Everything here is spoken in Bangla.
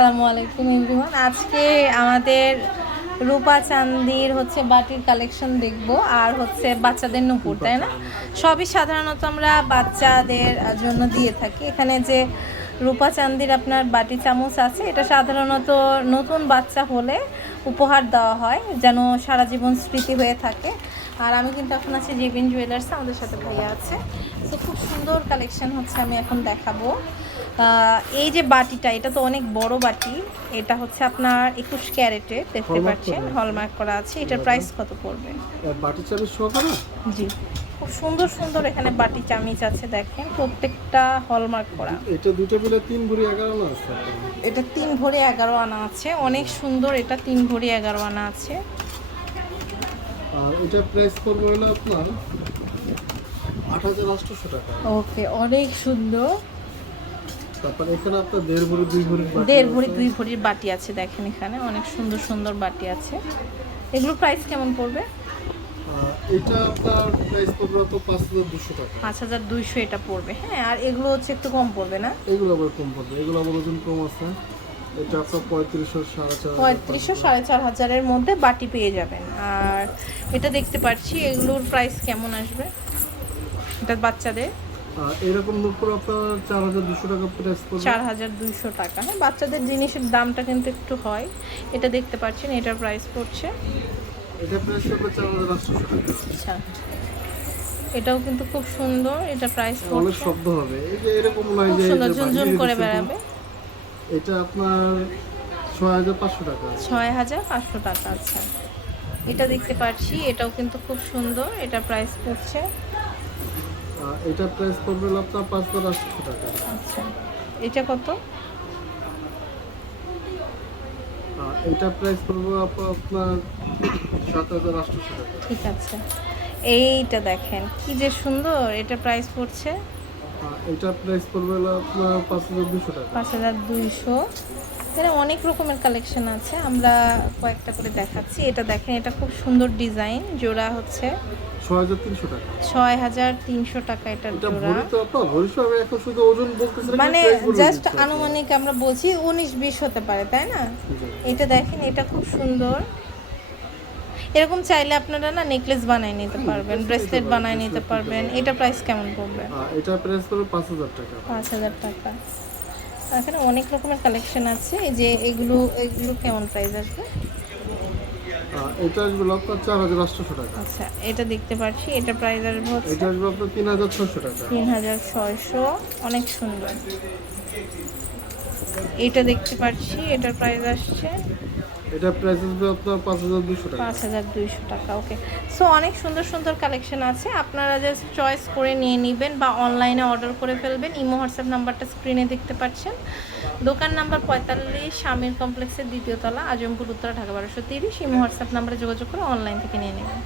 আলাইকুম এভরিওয়ান। আজকে আমাদের রূপা চান্দির হচ্ছে বাটির কালেকশন দেখব, আর হচ্ছে বাচ্চাদের নুপুর, তাই না? সবই সাধারণত আমরা বাচ্চাদের জন্য দিয়ে থাকি। এখানে যে রূপা চান্দির আপনার বাটি চামচ আছে, এটা সাধারণত নতুন বাচ্চা হলে উপহার দেওয়া হয়, যেন সারা জীবন স্মৃতি হয়ে থাকে। আর আমি কিন্তু এখন আছি জেবিন জুয়েলার্স আমাদের সাথে ভাইয়া আছে। তো খুব সুন্দর কালেকশন হচ্ছে, আমি এখন দেখাবো। এই যে বাটিটা এটা তো অনেক বড় বাটি। এটা হচ্ছে আপনার একুশ ক্যারেটে দেখতে পাচ্ছেন। হলমার্ক করা আছে। এটার প্রাইস কত পড়বে? বাটি করো? জি। খুব সুন্দর সুন্দর এখানে বাটি চামিচ আছে দেখেন। প্রত্যেকটা হলমার্ক করা। এটা দুটো মিলে তিন ভরি এগারো না আছে। এটা তিন ভরি এগারো আনা আছে। অনেক সুন্দর এটা তিন ভরি এগারো আনা আছে। আর এটা প্রাইস পড়বে হলো আপনার আট হাজার টাকা। ওকে অনেক সুন্দর। তারপর এখানে আপনার দেড় ভরি দুই ভরি দেড় ভরি দুই ভরির বাটি আছে দেখেন এখানে। অনেক সুন্দর সুন্দর বাটি আছে। এগুলোর প্রাইস কেমন পড়বে? এটা আপনার প্রাইস পড়বে তো পাঁচ হাজার দুশো টাকা। পাঁচ হাজার দুইশো এটা পড়বে। হ্যাঁ আর এগুলো হচ্ছে একটু কম পড়বে না? এগুলো আবার কম পড়বে। এগুলো আবার ওজন কম আছে। এটা আপনার পঁয়ত্রিশশো সাড়ে চার পঁয়ত্রিশশো সাড়ে চার হাজারের মধ্যে বাটি পেয়ে যাবেন। আর এটা দেখতে পাচ্ছি এগুলোর প্রাইস কেমন আসবে? এটা বাচ্চাদের। এরকম দুপুর আপনার চার হাজার দুশো টাকা প্রাইস পড়বে। চার হাজার দুইশো টাকা। হ্যাঁ বাচ্চাদের জিনিসের দামটা কিন্তু একটু হয়। এটা দেখতে পাচ্ছেন এটার প্রাইস পড়ছে। এটা প্রাইস পড়বে চার হাজার আটশোশো টাকা। আচ্ছা। এটাও কিন্তু খুব সুন্দর এটা প্রাইস অনেক শব্দ হবে। এই যে এরকম নয় যে সুন্দর ঝুনঝুন করে বেড়াবে। এটা আপনার ছয় হাজার পাঁচশো টাকা। ছয় হাজার পাঁচশো টাকা আচ্ছা। এটা দেখতে পাচ্ছি এটাও কিন্তু খুব সুন্দর এটা প্রাইস পড়ছে। এটা প্রাইস পড়বে আপনার পাঁচ হাজার আটশো টাকা। আচ্ছা। এটা কত? এটা প্রাইস পড়বে আপ- আপনার সাত হাজার আটশোশো টাকা। ঠিক আছে। এইটা দেখেন কি যে সুন্দর এটা প্রাইস পড়ছে। এটা প্রাইস পড়বে আপনার পাঁচ হাজার দুশো টাকা। পাঁচ হাজার দুইশো। এখানে অনেক রকমের কালেকশন আছে আমরা কয়েকটা করে দেখাচ্ছি। এটা দেখেন এটা খুব সুন্দর ডিজাইন জোড়া হচ্ছে ছয় হাজার তিনশো টাকা এটা মানে জাস্ট আনুমানিক আমরা বলছি উনিশ বিশ হতে পারে তাই না? এটা দেখেন এটা খুব সুন্দর। এরকম চাইলে আপনারা না নেকলেস বানায় নিতে পারবেন ব্রেসলেট বানায় নিতে পারবেন। এটা প্রাইস কেমন পড়বে? এটা প্রাইস পড়বে পাঁচ হাজার টাকা। পাঁচ হাজার টাকা। এখানে অনেক রকমের কালেকশন আছে। এই যে এগুলো এগুলো কেমন প্রাইস আসবে? এটা আসবে আপনার চার হাজার আটশোশো টাকা। আচ্ছা এটা দেখতে পাচ্ছি এটা প্রাইস আসবে হচ্ছে এটা আসবে আপনার তিন হাজার ছশো টাকা। তিন হাজার ছয়শো অনেক সুন্দর। এটা দেখতে পাচ্ছি এটার প্রাইস আসছে এটা প্রাইস আসবে আপনার পাঁচ হাজার দুশো টাকা। পাঁচ হাজার দুইশো টাকা ওকে সো অনেক সুন্দর সুন্দর কালেকশন আছে। আপনারা জাস্ট চয়েস করে নিয়ে নেবেন বা অনলাইনে অর্ডার করে ফেলবেন। ইমো হোয়াটসঅ্যাপ নাম্বারটা স্ক্রিনে দেখতে পাচ্ছেন। দোকান নাম্বার পঁয়তাল্লিশ স্বামীর কমপ্লেক্সের দ্বিতীয় তলা, আজমপুর, উত্তরা, ঢাকা বারোশো তিরিশ। ইমো হোয়াটসঅ্যাপ নাম্বারে যোগাযোগ করে অনলাইন থেকে নিয়ে নেবেন।